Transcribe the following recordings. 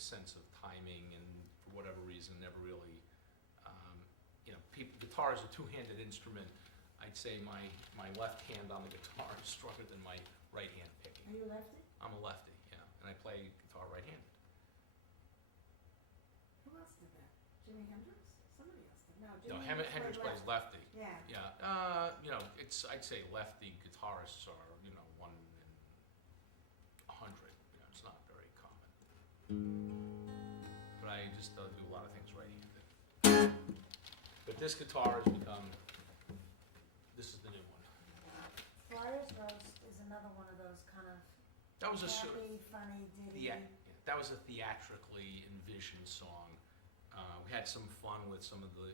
sense of timing, and for whatever reason, never really, guitar is a two-handed instrument. I'd say my left hand on the guitar is stronger than my right hand picking. Are you a lefty? I'm a lefty, yeah, and I play guitar right-handed. Who else did that? Jimi Hendrix? Somebody else did. No, No, Jimi Hendrix plays left. lefty. Yeah. Yeah, I'd say lefty guitarists are, 1 in 100. It's not very common. But I just do a lot of things right-handed. But this guitar has become, this is the new one. Friars Roast is another one of those kind of That was a sort of, happy, funny, ditty. yeah, that was a theatrically envisioned song. We had some fun with some of the,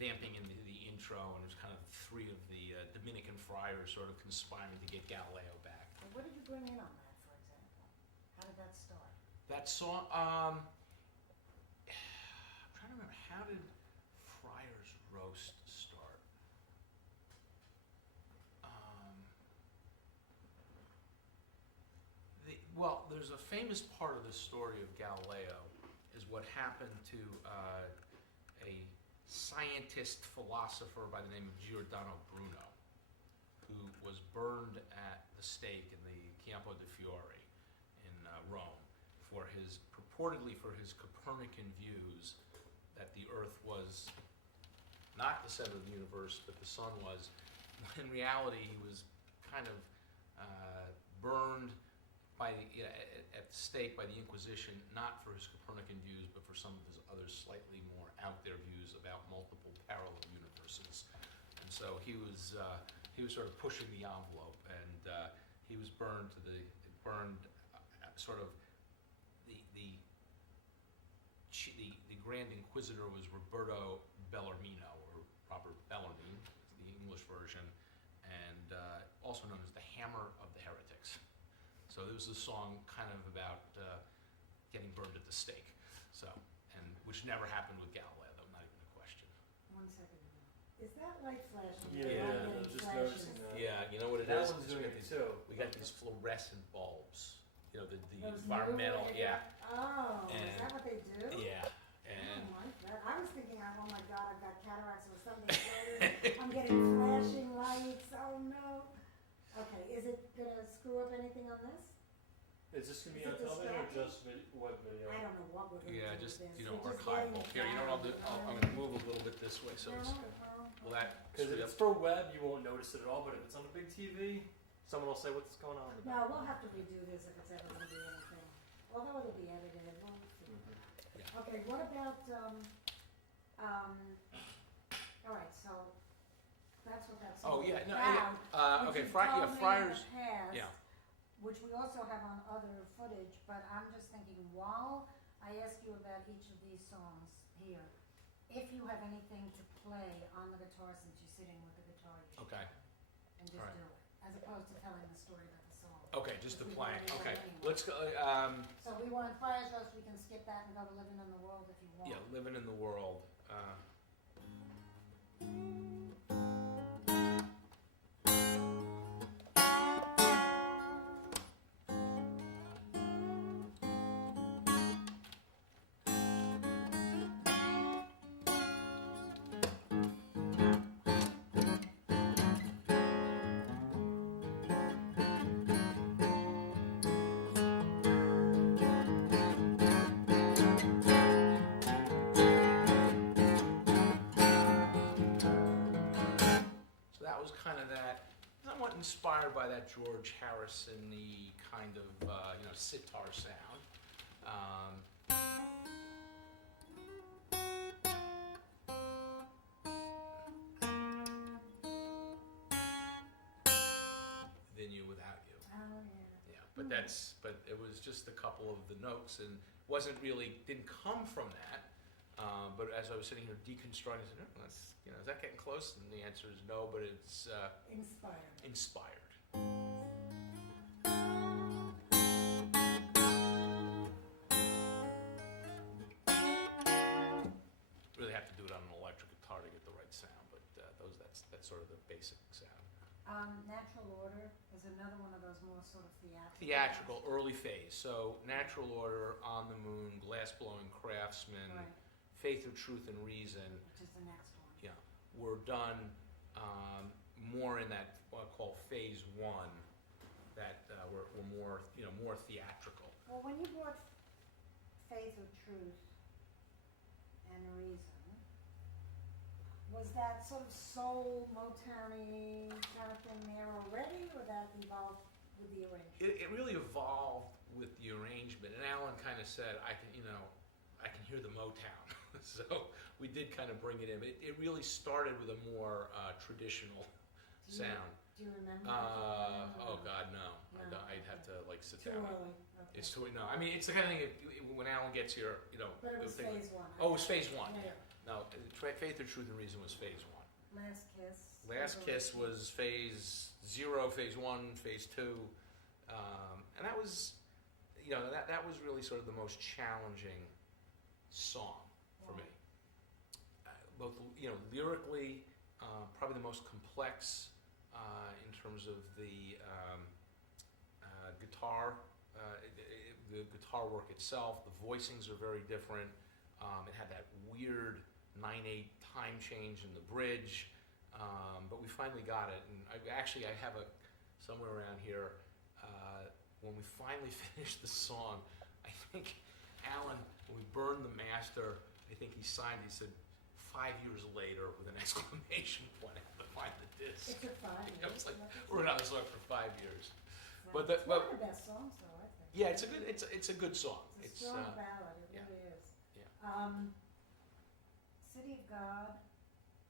vamping in the intro, and it was kind of three of the Dominican friars sort of conspiring to get Galileo back. So what did you bring in on that, for example? How did that start? That song, I'm trying to remember, how did Friars Roast start? Well, there's a famous part of the story of Galileo, is what happened to a scientist philosopher by the name of Giordano Bruno, who was burned at the stake in the Campo de Fiore in Rome purportedly for his Copernican views that the Earth was not the center of the universe, but the sun was. In reality, he was kind of burned at the stake by the Inquisition, not for his Copernican views, but for some of his other slightly more out there views about multiple parallel universes. And so he was sort of pushing the envelope, and he was burned sort of the Grand Inquisitor was Roberto Bellarmino, or Robert Bellarmine, the English version, and also known as the Hammer of the Heretics. So there was a song kind of about getting burned at the stake, which never happened with Galileo, though, not even a question. 1 second. Is that light flashing? Yeah, I'm I'm getting just flashes. noticing that. Yeah, you know what it That is? one's doing it too. We got these fluorescent bulbs, the Those environmental, new- yeah, Oh, is And- that what they do? yeah, I and don't like that. I was thinking, oh my God, I've got cataracts or something. I'm getting flashing lights. Oh no. Okay, is it gonna screw up anything on this? Is this gonna be Is on it television or distracting? just web video? I don't know what we're gonna yeah, do just with this. archival. We're just getting it Here, you know what I'll do? down. I'm gonna move a little bit this way, so it's. No, Will that? Because if speed it's up? for web, you won't notice it at all. But if it's on a big TV, someone will say, "What's going on?" in the no, we'll background?" have to redo this if it's ever gonna be anything. Although it'll be edited, we'll see. Yeah. Okay, what about, all right, so that's what that's Oh, all yeah, no, about. okay, Which you told me in the Friars, past, yeah. which we also have on other footage, but I'm just thinking, while I ask you about each of these songs here, if you have anything to play on the guitar since you're sitting with the guitar, you should Okay. play it, and just Alright. do it, as opposed to telling the story about the song. Okay, just the Which we've playing, already okay. done anyway. Let's go, So we want Friars Roast, we can skip that and go to Living in the World if you want. yeah, Living in the World. So that was kind of that, somewhat inspired by that George Harrison-y kind of, sitar sound. Than You Without You. Oh, Yeah, but it was just a couple of the notes, and didn't come from that. But as I was sitting here deconstructing, I said, is that getting close? And the answer is no, but it's Inspired. inspired. Really have to do it on an electric guitar to get the right sound, but that's sort of the basic sound. Natural Order, is another one of those more sort of theatrical. Theatrical, early phase. So Natural Order, On the Moon, Glass Blowing Craftsman, Right, Faith of Truth and Reason, which is the next one. yeah, were done more in that what I call phase one, that were more, more theatrical. Well, when you brought Faith of Truth and Reason, was that sort of soul, Motown-y kind of thing there already, or that evolved with the arrangement? It really evolved with the arrangement, and Alan kind of said, I can hear the Motown. So we did kind of bring it in. It really started with a more traditional sound. Do you remember? Oh God, no. No. I'd have to sit Too down. early, okay. It's too, no. I mean, it's the kind of thing when Alan gets here, But it was the thing- phase one. Oh, it was phase one. Yeah. No, Faith of Truth and Reason was phase one. Last Kiss. Last Kiss was phase 0, phase 1, phase 2, and that was, that was really sort of the most challenging song for me. Both, lyrically, probably the most complex in terms of the guitar, the guitar work itself. The voicings are very different. It had that weird 9/8 time change in the bridge. But we finally got it, and I have somewhere around here. When we finally finished the song, I think Alan, when we burned the master, I think he signed. He said 5 years later with an exclamation point. I had to find the disc. It took 5 years. I was like, we're on this song for 5 years. But but it's one of the best songs, though, I think. Yeah, it's a good song. It's a strong ballad. It yeah. really is. Yeah. City of God.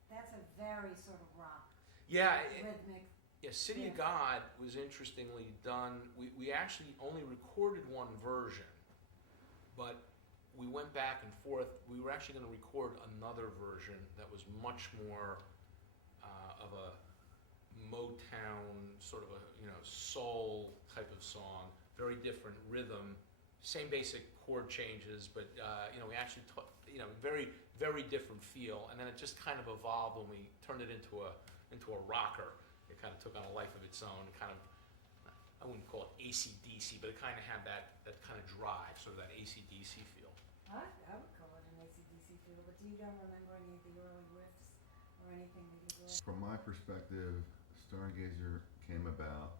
That's a very sort of rock, Yeah, rhythmic. City of Yeah. God was interestingly done. We actually only recorded one version, but we went back and forth. We were actually going to record another version that was much more of a Motown sort of a soul type of song. Very different rhythm, same basic chord changes, but we actually very very different feel. And then it just kind of evolved when we turned it into a rocker. It kind of took on a life of its own. It kind of, I wouldn't call it AC/DC, but it kind of had that kind of drive, sort of that AC/DC feel. I would call it an AC/DC feel, but you don't remember any of the early riffs or anything that you wrote? From my perspective, Stargazer came about.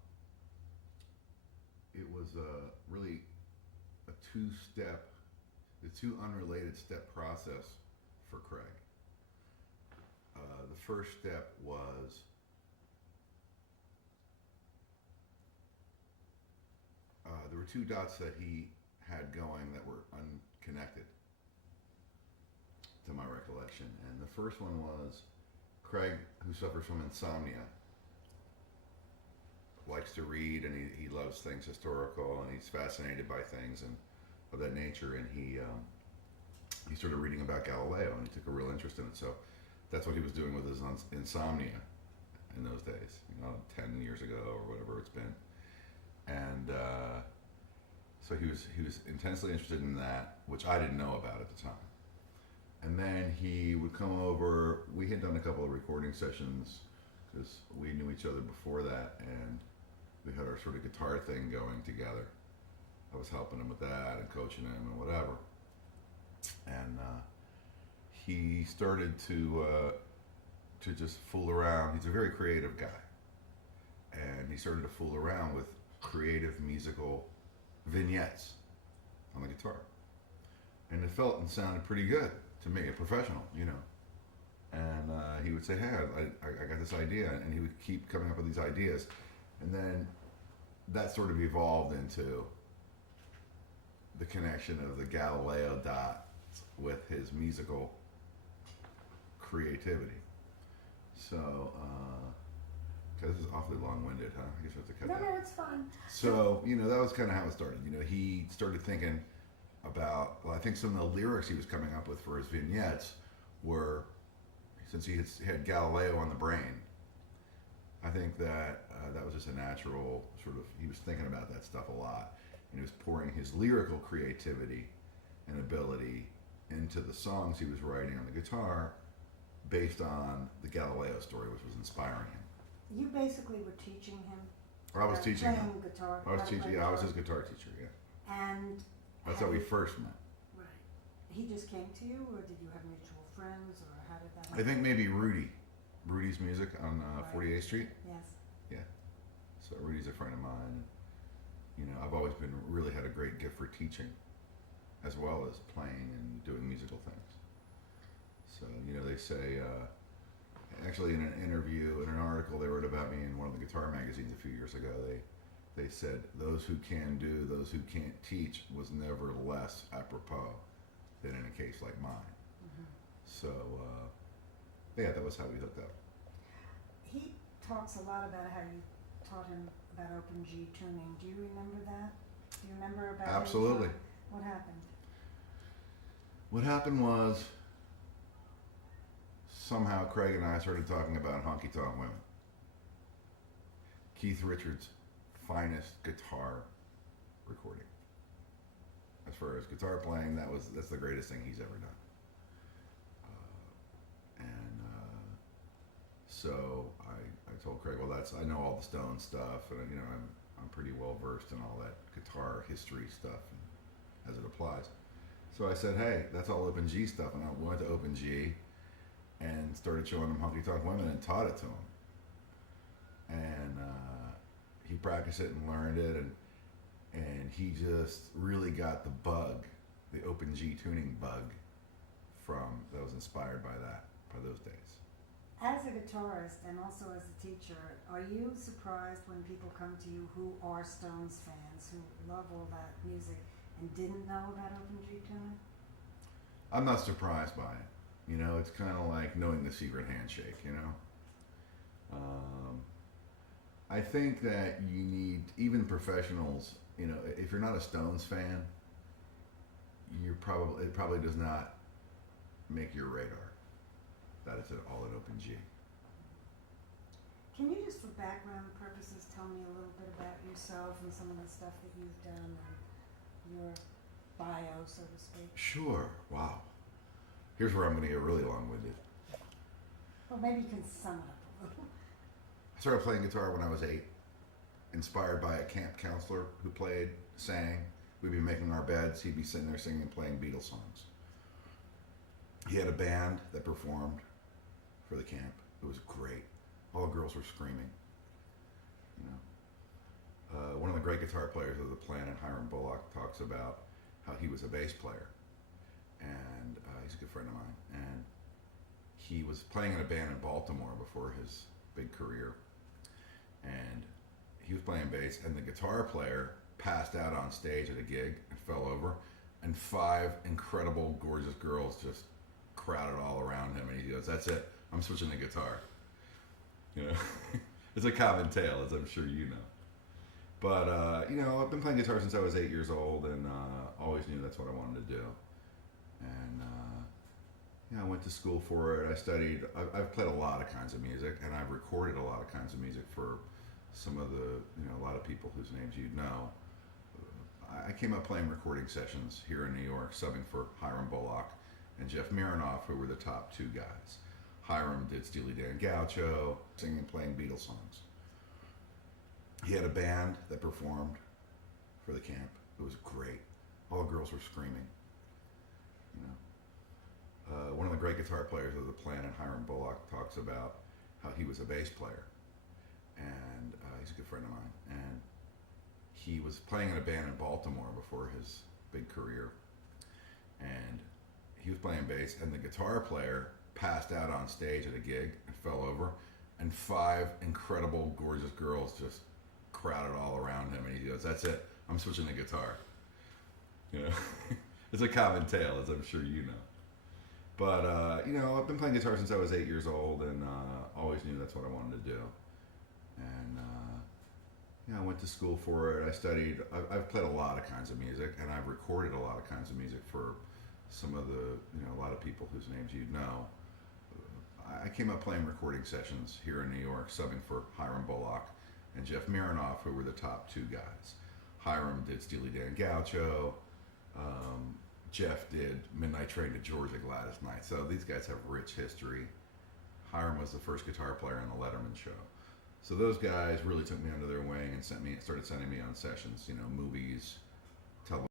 It was really a two unrelated step process for Craig. The first step was there were 2 dots that he had going that were unconnected, to my recollection. And the first one was Craig, who suffers from insomnia, likes to read, and he loves things historical, and he's fascinated by things and of that nature. And he started reading about Galileo, and he took a real interest in it. So that's what he was doing with his insomnia in those days, 10 years ago or whatever it's been. And so he was intensely interested in that, which I didn't know about at the time. And then he would come over. We had done a couple of recording sessions because we knew each other before that, and we had our sort of guitar thing going together. I was helping him with that and coaching him and whatever. And he started to just fool around. He's a very creative guy, and he started to fool around with creative musical vignettes on the guitar, and it felt and sounded pretty good to me, a professional, And he would say, "Hey, I got this idea," and he would keep coming up with these ideas, and then that sort of evolved into the connection of the Galileo dots with his musical creativity. So, this is awfully long-winded, huh? I guess we have to cut that. No, it's fun. So, that was kind of how it started. He started thinking about, I think some of the lyrics he was coming up with for his vignettes were, since he had Galileo on the brain, I think that that was just a natural sort of, he was thinking about that stuff a lot. And he was pouring his lyrical creativity and ability into the songs he was writing on the guitar based on the Galileo story, which was inspiring him. You basically were teaching him. I was teaching him. Playing guitar. I was how to play teaching. Yeah, I was his guitar. guitar teacher. Yeah, And that's have how we you- first met. Right. He just came to you, or did you have mutual friends, or how did that happen? I think maybe Rudy's music on Right. 48th Street. Yes. So Rudy's a friend of mine. You know, I've always really had a great gift for teaching, as well as playing and doing musical things. So you know, they say actually in an interview, in an article they wrote about me in one of the guitar magazines a few years ago, they said those who can do, those who can't teach was never less apropos than in a case like mine. Mhm. So yeah, that was how we hooked up. He talks a lot about how you taught him about open G tuning. Do you remember that? Do you remember about him Absolutely. talking- What happened? What happened was somehow Craig and I started talking about honky tonk women. Keith Richards' finest guitar recording. As far as guitar playing, that's the greatest thing he's ever done. So I told Craig, well, I know all the Stone stuff, and you know I'm pretty well versed in all that guitar history stuff and as it applies. So I said, hey, that's all Open G stuff, and I went to Open G and started showing him Honky Tonk Women and taught it to him. And he practiced it and learned it, and he just really got the bug, the Open G tuning bug, that was inspired by those days. As a guitarist and also as a teacher, are you surprised when people come to you who are Stones fans, who love all that music, and didn't know about open G tuning? I'm not surprised by it. You know, it's kind of like knowing the secret handshake, you know? I think that you need, even professionals, you know, if you're not a Stones fan, it probably does not make your radar. That is all at Open G. Can you just, for background purposes, tell me a little bit about yourself and some of the stuff that you've done and your bio, so to speak? Sure. Wow. Here's where I'm going to get really long-winded. Well, maybe you can sum it up a little. I started playing guitar when I was 8, inspired by a camp counselor who sang. We'd be making our beds. He'd be sitting there singing and playing Beatles songs. He had a band that performed for the camp. It was great. All the girls were screaming. You know, one of the great guitar players of the planet, Hiram Bullock, talks about how he was a bass player, and he's a good friend of mine. And he was playing in a band in Baltimore before his big career, and he was playing bass, and the guitar player passed out on stage at a gig and fell over, and 5 incredible, gorgeous girls just crowded all around him, and he goes, "That's it. I'm switching to guitar." You know, it's a common tale, as I'm sure you know. But you know, I've been playing guitar since I was 8 years old, and always knew that's what I wanted to do. And yeah, I went to school for it. I studied. I've played a lot of kinds of music, and I've recorded a lot of kinds of music for some of the, you know, a lot of people whose names you'd know. I came up playing recording sessions here in New York, subbing for Hiram Bullock and Jeff Mironoff, who were the top 2 guys. Hiram did Steely Dan Gaucho, singing and playing Beatles songs. He had a band that performed for the camp. It was great. All the girls were screaming. You know, one of the great guitar players of the planet, Hiram Bullock, talks about how he was a bass player, and he's a good friend of mine. And he was playing in a band in Baltimore before his big career, and he was playing bass, and the guitar player passed out on stage at a gig and fell over, and 5 incredible, gorgeous girls just crowded all around him, and he goes, "That's it. I'm switching to guitar." You know, it's a common tale, as I'm sure you know. But you know, I've been playing guitar since I was 8 years old, and always knew that's what I wanted to do. And yeah, I went to school for it. I studied. I've played a lot of kinds of music, and I've recorded a lot of kinds of music for some of the, you know, a lot of people whose names you'd know. I came up playing recording sessions here in New York, subbing for Hiram Bullock and Jeff Mironoff, who were the top 2 guys. Hiram did Steely Dan Gaucho. Jeff did Midnight Train to Georgia, Gladys Knight. So these guys have rich history. Hiram was the first guitar player on the Letterman show. So those guys really took me under their wing and started sending me on sessions, movies,